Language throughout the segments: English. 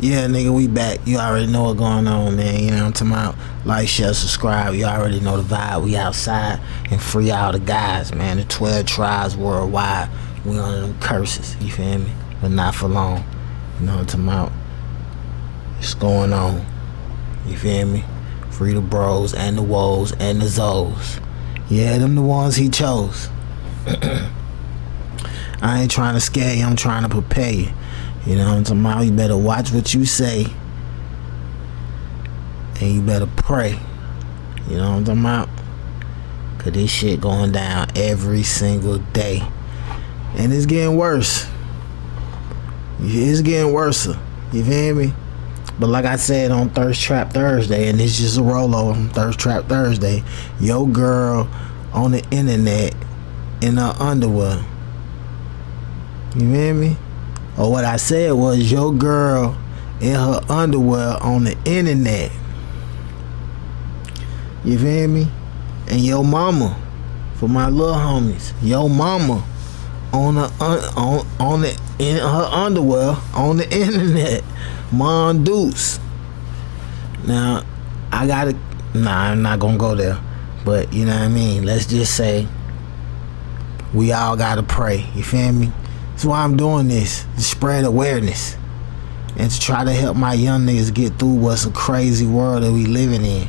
Yeah, nigga, we back. You already know what's going on, man. You know what I'm talking about? Like, share, subscribe. You already know the vibe. We outside and free all the guys, man. The 12 tribes worldwide. We under them curses, you feel me? But not for long. You know what I'm talking about? It's going on. You feel me? Free the bros and the woes and the zoes. Yeah, them the ones he chose. I ain't trying to scare you, I'm trying to prepare you. You know what I'm talking about? You better watch what you say. And you better pray. You know what I'm talking about? Cause this shit going down every single day. And it's getting worse. It's getting worse. You feel me? But like I said on Thirst Trap Thursday, and it's just a rollover from Thirst Trap Thursday, your girl on the internet in her underwear. You feel me? Or what I said was your girl in her underwear on the internet. You feel me? And your mama, for my little homies, your mama on the in her underwear on the internet. Mondoose. Now, I'm not gonna go there. But you know what I mean? Let's just say we all gotta pray. You feel me? That's why I'm doing this. To spread awareness. And to try to help my young niggas get through what's a crazy world that we living in.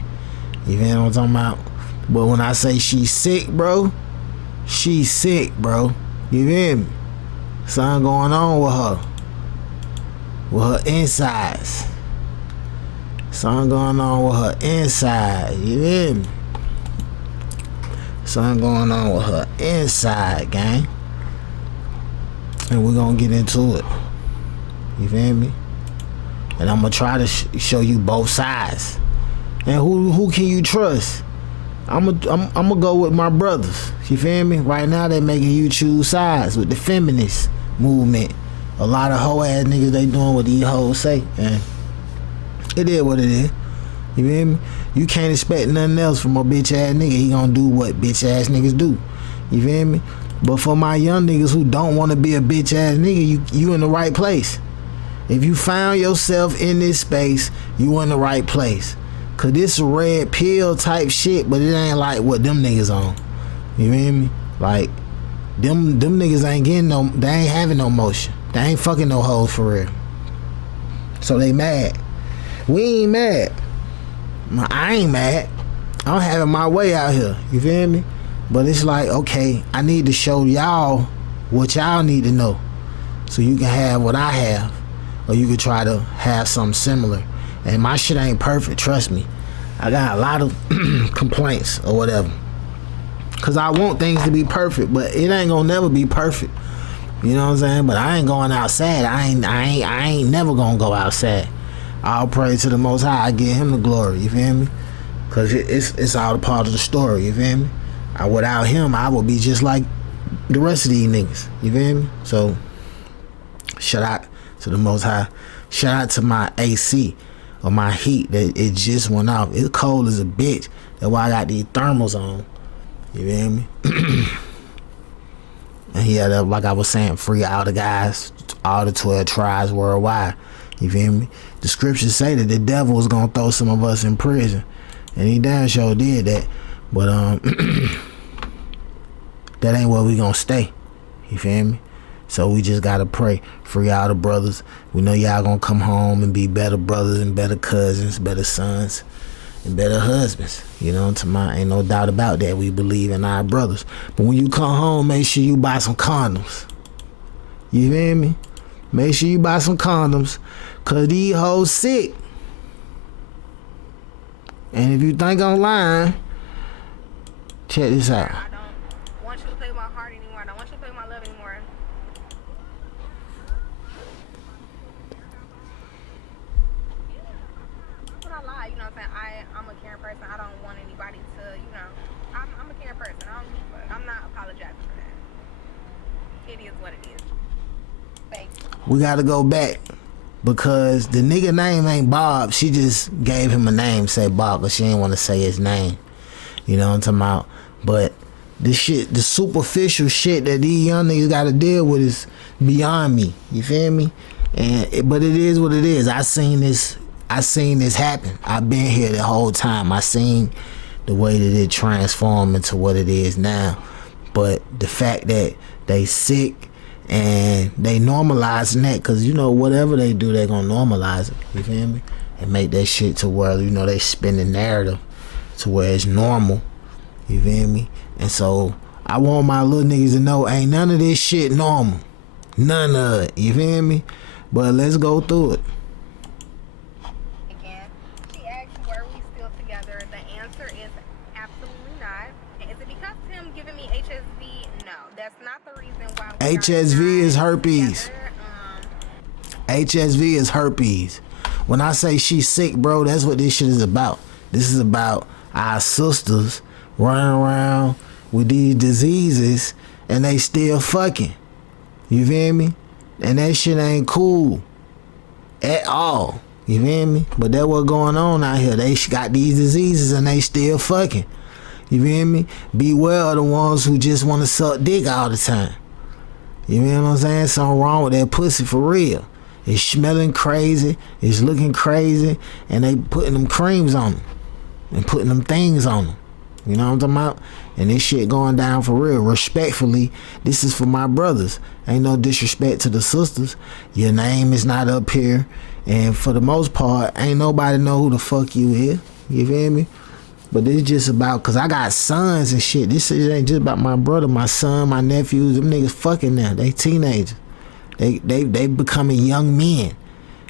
You feel what I'm talking about? But when I say she's sick, bro, she's sick, bro. You feel me? Something going on with her. With her insides. Something going on with her inside. You feel me? Something going on with her inside, gang. And we're gonna get into it. You feel me? And I'm gonna try to show you both sides. And who can you trust? I'm gonna go with my brothers. You feel me? Right now they making you choose sides with the feminist movement. A lot of hoe ass niggas, they doing what these hoes say, and it is what it is. You feel me? You can't expect nothing else from a bitch ass nigga. He gonna do what bitch ass niggas do. You feel me? But for my young niggas who don't want to be a bitch ass nigga, you in the right place. If you found yourself in this space, you in the right place. Cause this red pill type shit, but it ain't like what them niggas on. You feel me? Like them niggas ain't getting no, they ain't having no motion. They ain't fucking no hoes for real. So they mad. We ain't mad. I ain't mad. I'm having my way out here. You feel me? But it's like, okay, I need to show y'all what y'all need to know. So you can have what I have. Or you can try to have something similar. And my shit ain't perfect, trust me. I got a lot of complaints or whatever. Cause I want things to be perfect, but it ain't gonna never be perfect. You know what I'm saying? But I ain't going outside. I ain't never gonna go outside. I'll pray to the Most High. I give Him the glory. You feel me? Cause it's all a part of the story. You feel me? Without Him, I would be just like the rest of these niggas. You feel me? So shout out to the Most High. Shout out to my AC or my heat that it just went off. It's cold as a bitch. That's why I got these thermals on. You feel me? And yeah, like I was saying, free all the guys, all the 12 tribes worldwide. You feel me? The scriptures say that the devil was gonna throw some of us in prison, and he damn sure did that. But that ain't where we gonna stay. You feel me? So we just gotta pray, free all the brothers. We know y'all gonna come home and be better brothers and better cousins, better sons, and better husbands. You know what I'm talking about? Ain't no doubt about that. We believe in our brothers. But when you come home, make sure you buy some condoms. You feel me? Make sure you buy some condoms, cause these hoes sick. And if you think I'm lying, check this out. I don't want you to play my heart anymore. I don't want you to play my love anymore. That's what I lie, you know what I'm saying? I'm a caring person. I don't want anybody to, I'm a caring person. I'm not apologizing for that. It is what it is. Thank you. We gotta go back, because the nigga name ain't Bob. She just gave him a name, say Bob, but she didn't want to say his name. You know what I'm talking about? But the shit, the superficial shit that these young niggas gotta deal with is beyond me. You feel me? But it is what it is. I seen this happen. I've been here the whole time. I seen the way that it transformed into what it is now. But the fact that they sick and they normalizing that, cause you know whatever they do, they gonna normalize it. You feel me? And make that shit to where you know they spin the narrative to where it's normal. You feel me? And so I want my little niggas to know ain't none of this shit normal. None of it. You feel me? But let's go through it. Again, she asked, were we still together? The answer is absolutely not. Is it because Tim giving me HSV? No, that's not the reason why we HSV is herpes. together. HSV is herpes. When I say she's sick, bro, that's what this shit is about. This is about our sisters running around with these diseases and they still fucking. You feel me? And that shit ain't cool at all. You feel me? But that what going on out here. They got these diseases and they still fucking. You feel me? Beware of the ones who just want to suck dick all the time. You know what I'm saying? Something wrong with that pussy for real. It's smelling crazy. It's looking crazy. And they putting them creams on them. And putting them things on them. You know what I'm talking about? And this shit going down for real. Respectfully, this is for my brothers. Ain't no disrespect to the sisters. Your name is not up here. And for the most part, ain't nobody know who the fuck you is. You feel me? But it's just about, cause I got sons and shit. This ain't just about my brother, my son, my nephews. Them niggas fucking now. They teenagers. They becoming young men.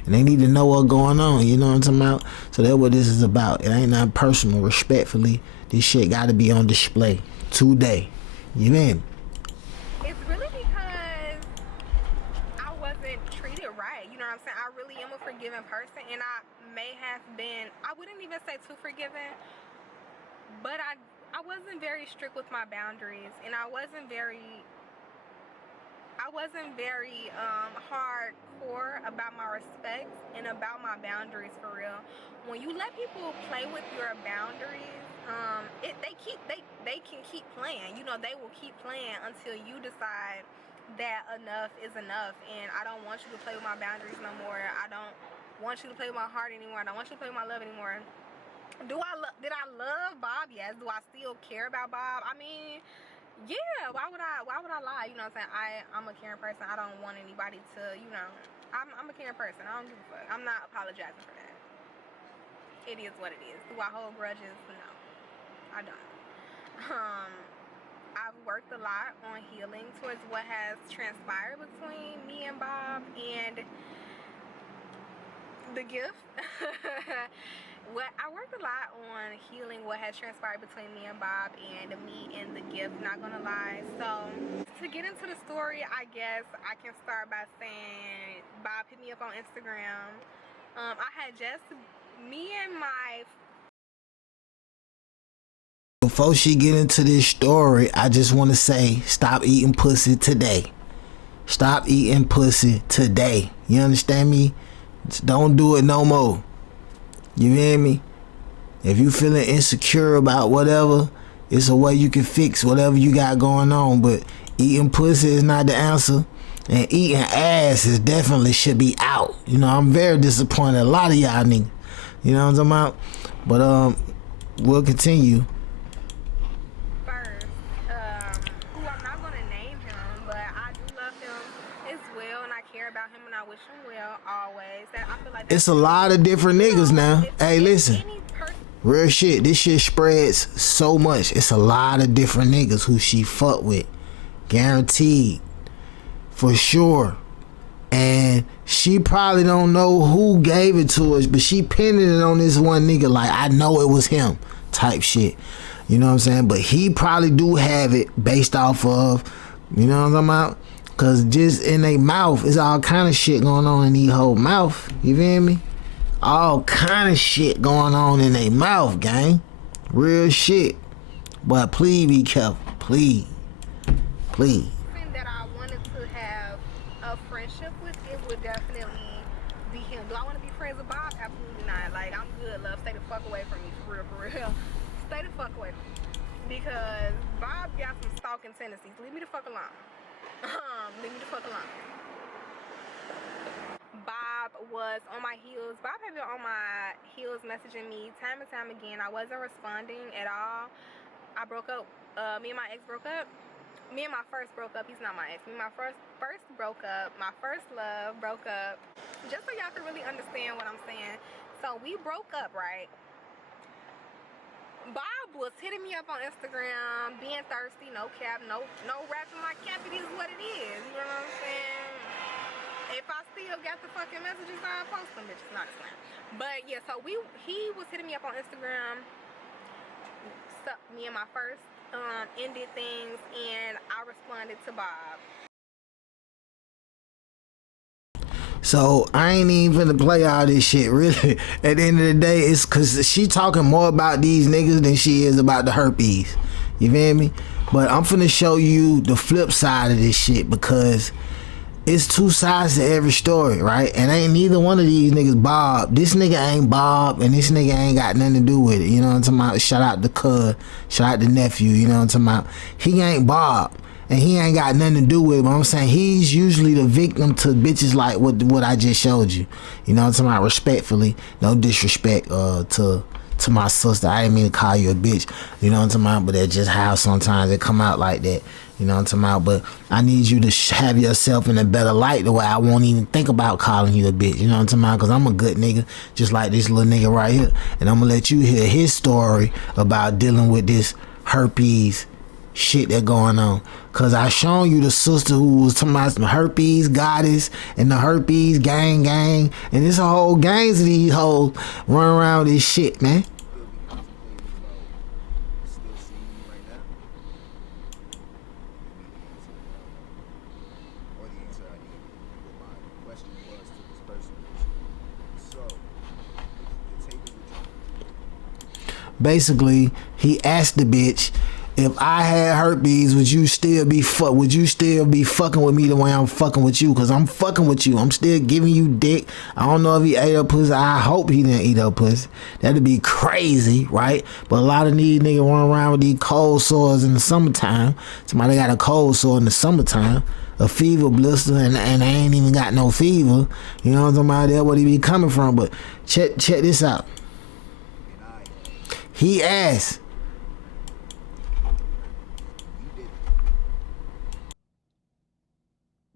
And they need to know what's going on. You know what I'm talking about? So that's what this is about. It ain't nothing personal. Respectfully, this shit got to be on display today. You mean? It's really because I wasn't treated right. You know what I'm saying? I really am a forgiving person, and I may have been, I wouldn't even say too forgiving, but I wasn't very strict with my boundaries, and I wasn't very hardcore about my respect and about my boundaries for real. When you let people play with your boundaries, they can keep playing. You know, they will keep playing until you decide that enough is enough, and I don't want you to play with my boundaries no more. I don't want you to play with my heart anymore. I don't want you to play with my love anymore. Did I love Bob? Yes. Do I still care about Bob? I mean, yeah, why would I lie? You know what I'm saying? I'm a caring person. I don't want anybody to, you know, I'm a caring person. I don't give a fuck. I'm not apologizing for that. It is what it is. Do I hold grudges? No, I don't. I've worked a lot on healing towards what has transpired between me and Bob and the gift. I worked a lot on healing what has transpired between me and Bob and me and the gift, not gonna lie. So to get into the story, I guess I can start by saying Bob hit me up on Instagram. Before she get into this story, I just want to say, stop eating pussy today. Stop eating pussy today. You understand me? Just don't do it no more. You hear me? If you feeling insecure about whatever, it's a way you can fix whatever you got going on. But eating pussy is not the answer. And eating ass is definitely should be out. You know, I'm very disappointed. A lot of y'all niggas. You know what I'm talking about? But we'll continue. First, who I'm not gonna name him, but I do love him as well, and I care about him, and I wish him well always. That I feel like it's a lot of different niggas now. Hey, listen. Real shit. This shit spreads so much. It's a lot of different niggas who she fuck with. Guaranteed. For sure. And she probably don't know who gave it to us, but she pinning it on this one nigga like, I know it was him type shit. You know what I'm saying? But he probably do have it based off of, you know what I'm talking about? Cause just in their mouth, it's all kind of shit going on in these whole mouth. You feel me? All kind of shit going on in their mouth, gang. Real shit. But please be careful. Please. Please. That I wanted to have a friendship with, it would definitely be him. Do I want to be friends with Bob? Absolutely not. Like, I'm good, love. Stay the fuck away from me, for real. Stay the fuck away from me. Because Bob got some stalking tendencies. Leave me the fuck alone. Leave me the fuck alone. Bob was on my heels. Bob had been on my heels messaging me time and time again. I wasn't responding at all. I broke up. Me and my ex broke up. Me and my first broke up. He's not my ex. Me and my first broke up. My first love broke up. Just so y'all can really understand what I'm saying. So we broke up, right? Bob was hitting me up on Instagram, being thirsty, no cap, no rapping my cap. It is what it is. You know what I'm saying? If I still got the fucking messages, I'll post them, bitches, not slam. But yeah, so he was hitting me up on Instagram. So me and my first ended things, and I responded to Bob. So I ain't even finna play all this shit. Really, at the end of the day, it's cause she talking more about these niggas than she is about the herpes. You feel me? But I'm finna show you the flip side of this shit, because it's two sides to every story, right? And ain't neither one of these niggas Bob. This nigga ain't Bob, and this nigga ain't got nothing to do with it. You know what I'm talking about? Shout out to cuz, shout out to nephew. You know what I'm talking about? He ain't Bob, and he ain't got nothing to do with it. But I'm saying he's usually the victim to bitches like what I just showed you. You know what I'm talking about? Respectfully, no disrespect to my sister. I didn't mean to call you a bitch. You know what I'm talking about? But that's just how sometimes it come out like that. You know what I'm talking about? But I need you to have yourself in a better light the way I won't even think about calling you a bitch. You know what I'm talking about? Because I'm a good nigga, just like this little nigga right here. And I'm going to let you hear his story about dealing with this herpes shit that going on. Cause I shown you the sister who was talking about some herpes goddess and the herpes gang, and this a whole gangs of these hoes run around with this shit, man. Still seeing me right now? Give me the answer that I want, or the answer I need. What my question was to this person is, so if the tables were turned. Basically, he asked the bitch, if I had herpes, would you still be fucking with me the way I'm fucking with you? Cause I'm fucking with you. I'm still giving you dick. I don't know if he ate her pussy. I hope he didn't eat her pussy. That'd be crazy, right? But a lot of these niggas run around with these cold sores in the summertime. Somebody got a cold sore in the summertime, a fever blister, and they ain't even got no fever. You know what I'm talking about? That's where he be coming from. But check this out. And I had He asked, herpes, and you didn't.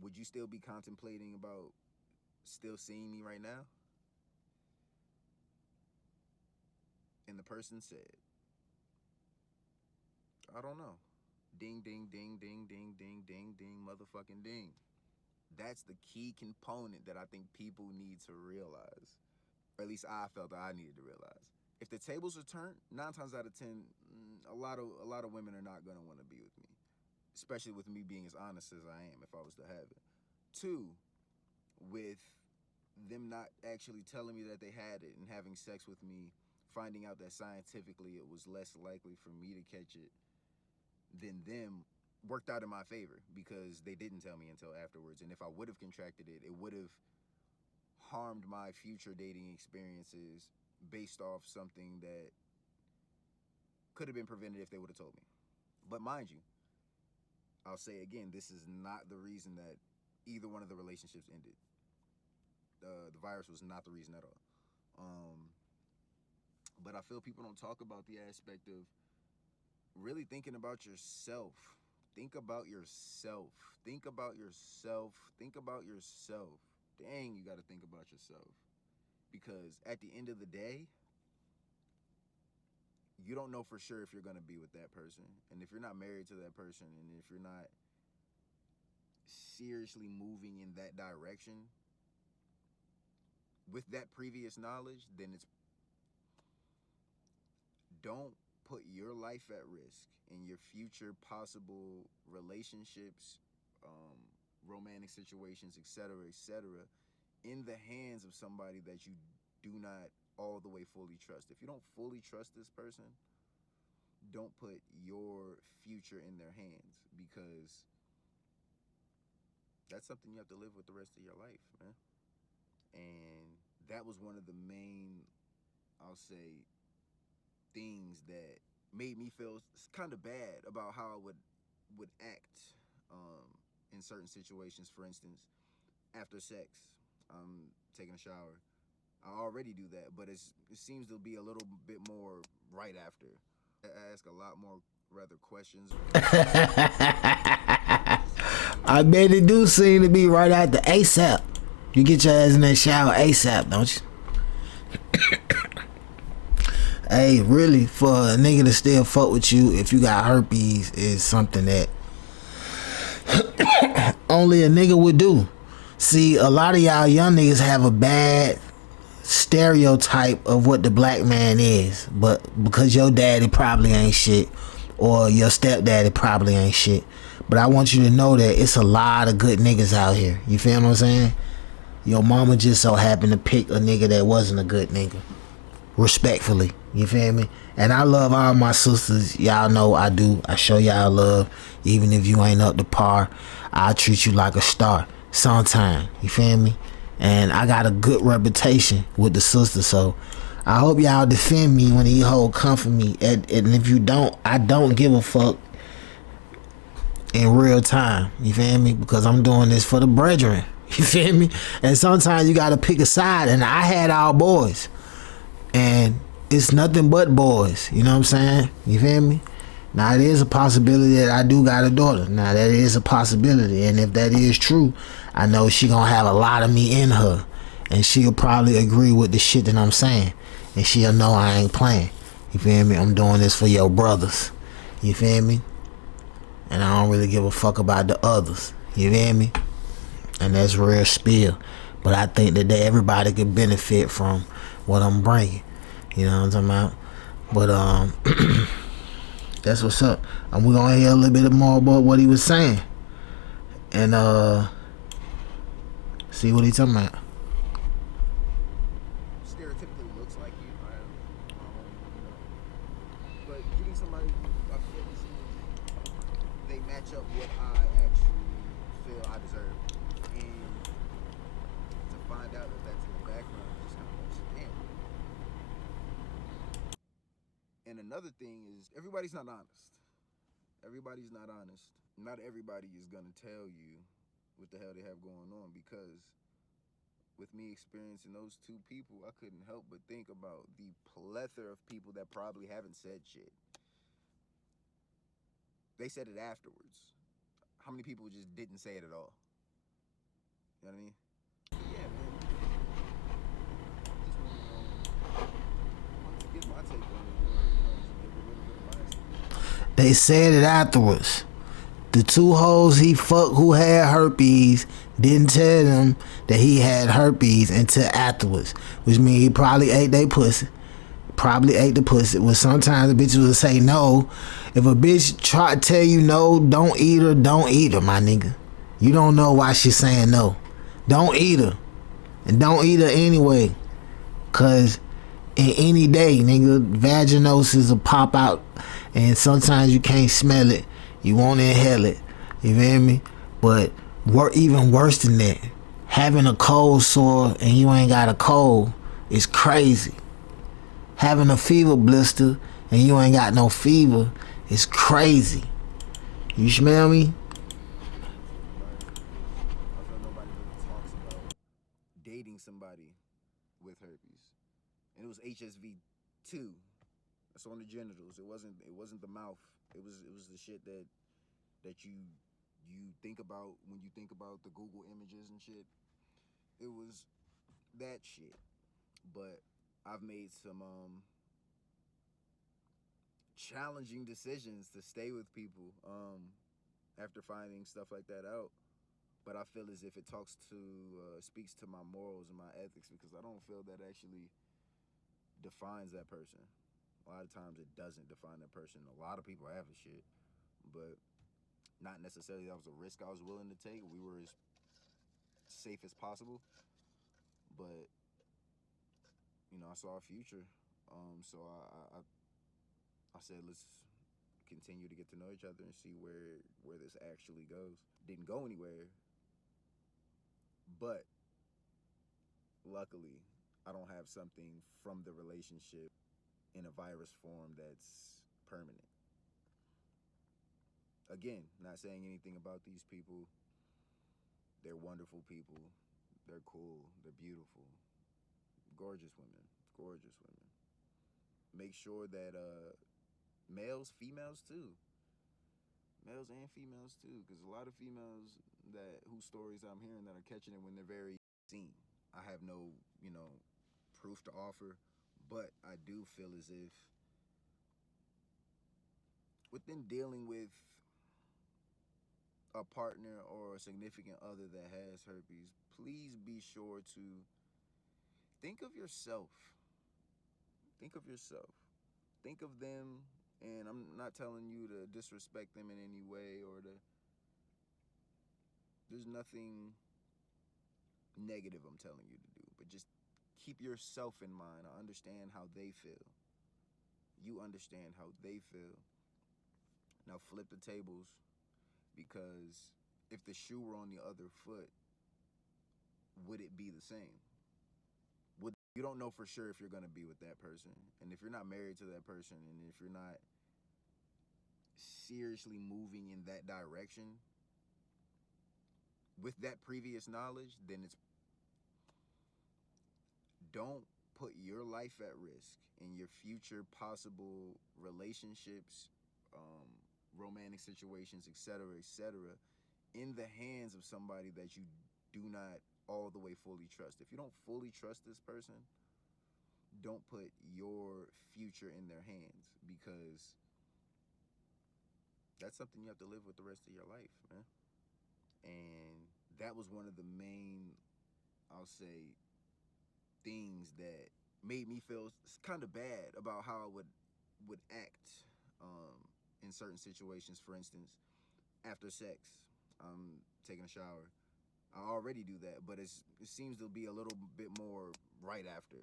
Would you still be contemplating about still seeing me right now? And the person said, I don't know. Ding, ding, ding, ding, ding, ding, ding, ding, motherfucking ding. That's the key component that I think people need to realize. Or at least I felt that I needed to realize. If the tables are turned, 9 times out of 10, a lot of women are not gonna want to be with me, especially with me being as honest as I am. If I was to have it, two, with them not actually telling me that they had it and having sex with me, finding out that scientifically it was less likely for me to catch it than them, worked out in my favor because they didn't tell me until afterwards. And if I would have contracted it, it would have harmed my future dating experiences based off something that could have been prevented if they would have told me. But mind you, I'll say again, this is not the reason that either one of the relationships ended. The virus was not the reason at all. But I feel people don't talk about the aspect of really thinking about yourself. Think about yourself. Think about yourself. Think about yourself. Dang, you got to think about yourself. Because at the end of the day, you don't know for sure if you're going to be with that person. And if you're not married to that person, and if you're not seriously moving in that direction with that previous knowledge, then it's, don't put your life at risk and your future possible relationships, romantic situations, etc., in the hands of somebody that you do not all the way fully trust. If you don't fully trust this person, don't put your future in their hands, because that's something you have to live with the rest of your life, man. And that was one of the main, I'll say, things that made me feel kind of bad about how I would act in certain situations. For instance, after sex, I'm taking a shower. I already do that, but it seems to be a little bit more right after. I ask a lot more rather questions. I bet it do seem to be right after ASAP. You get your ass in that shower ASAP, don't you? Hey, really, for a nigga to still fuck with you if you got herpes is something that only a nigga would do. See, a lot of y'all young niggas have a bad stereotype of what the black man is, but because your daddy probably ain't shit or your stepdaddy probably ain't shit. But I want you to know that it's a lot of good niggas out here. You feel what I'm saying? Your mama just so happened to pick a nigga that wasn't a good nigga. Respectfully. You feel me? And I love all my sisters. Y'all know I do. I show y'all love. Even if you ain't up to par, I'll treat you like a star sometime. You feel me? And I got a good reputation with the sisters, so I hope y'all defend me when these hoes come for me. And if you don't, I don't give a fuck in real time. You feel me? Because I'm doing this for the brethren. You feel me? And sometimes you gotta pick a side, and I had all boys. And it's nothing but boys. You know what I'm saying? You feel me? Now, it is a possibility that I do got a daughter. Now, that is a possibility. And if that is true, I know she gonna have a lot of me in her. And she'll probably agree with the shit that I'm saying. And she'll know I ain't playing. You feel me? I'm doing this for your brothers. You feel me? And I don't really give a fuck about the others. You feel me? And that's real spill. But I think that everybody could benefit from what I'm bringing. You know what I'm talking about? But that's what's up. And we're gonna hear a little bit more about what he was saying. And see what he talking about. Stereotypically looks like you. I have my own, but getting somebody who I feel they match up what I actually feel I deserve. And to find out that that's in the background just kind of like, damn. And another thing is everybody's not honest. Everybody's not honest. Not everybody is gonna tell you what the hell they have going on, because with me experiencing those two people, I couldn't help but think about the plethora of people that probably haven't said shit. They said it afterwards. How many people just didn't say it at all? You know what I mean? Yeah, man. Just want to get my take on it, give a little bit of my. They said it afterwards. The two hoes he fucked who had herpes didn't tell them that he had herpes until afterwards, which means he probably ate they pussy. Probably ate the pussy. Well, sometimes the bitches will say no. If a bitch try to tell you no, don't eat her, my nigga. You don't know why she's saying no. Don't eat her. And don't eat her anyway. Cause in any day, nigga, vaginosis will pop out. And sometimes you can't smell it. You won't inhale it. You feel me? But even worse than that, having a cold sore and you ain't got a cold is crazy. Having a fever blister and you ain't got no fever is crazy. You smell me? I feel nobody really talks about dating somebody with herpes, and it was HSV2. That's on the genitals. It wasn't the mouth. It was the shit that you think about when you think about the Google images and shit. It was that shit. But I've made some challenging decisions to stay with people after finding stuff like that out. But I feel as if it speaks to my morals and my ethics, because I don't feel that actually defines that person. A lot of times it doesn't define that person. A lot of people have the shit, but not necessarily that was a risk I was willing to take. We were as safe as possible, but I saw a future. So I said, let's continue to get to know each other and see where this actually goes. Didn't go anywhere, but luckily I don't have something from the relationship in a virus form that's permanent. Again, not saying anything about these people. They're wonderful people. They're cool. They're beautiful. Gorgeous women. Gorgeous women. Make sure that males, females too. Males and females too, because a lot of females that whose stories I'm hearing that are catching it when they're very seen. I have no, proof to offer, but I do feel as if within dealing with a partner or a significant other that has herpes, please be sure to think of yourself. Think of yourself. Think of them, and I'm not telling you to disrespect them in any way or to. There's nothing negative I'm telling you to do, but just keep yourself in mind. I understand how they feel. You understand how they feel. Now flip the tables, because if the shoe were on the other foot, would it be the same? You don't know for sure if you're going to be with that person. And if you're not married to that person, and if you're not seriously moving in that direction with that previous knowledge, then don't put your life at risk and your future possible relationships, romantic situations, etc., in the hands of somebody that you do not all the way fully trust. If you don't fully trust this person, don't put your future in their hands, because that's something you have to live with the rest of your life, man. And that was one of the main, I'll say, things that made me feel kind of bad about how I would act in certain situations. For instance, after sex, I'm taking a shower. I already do that, but it seems to be a little bit more right after.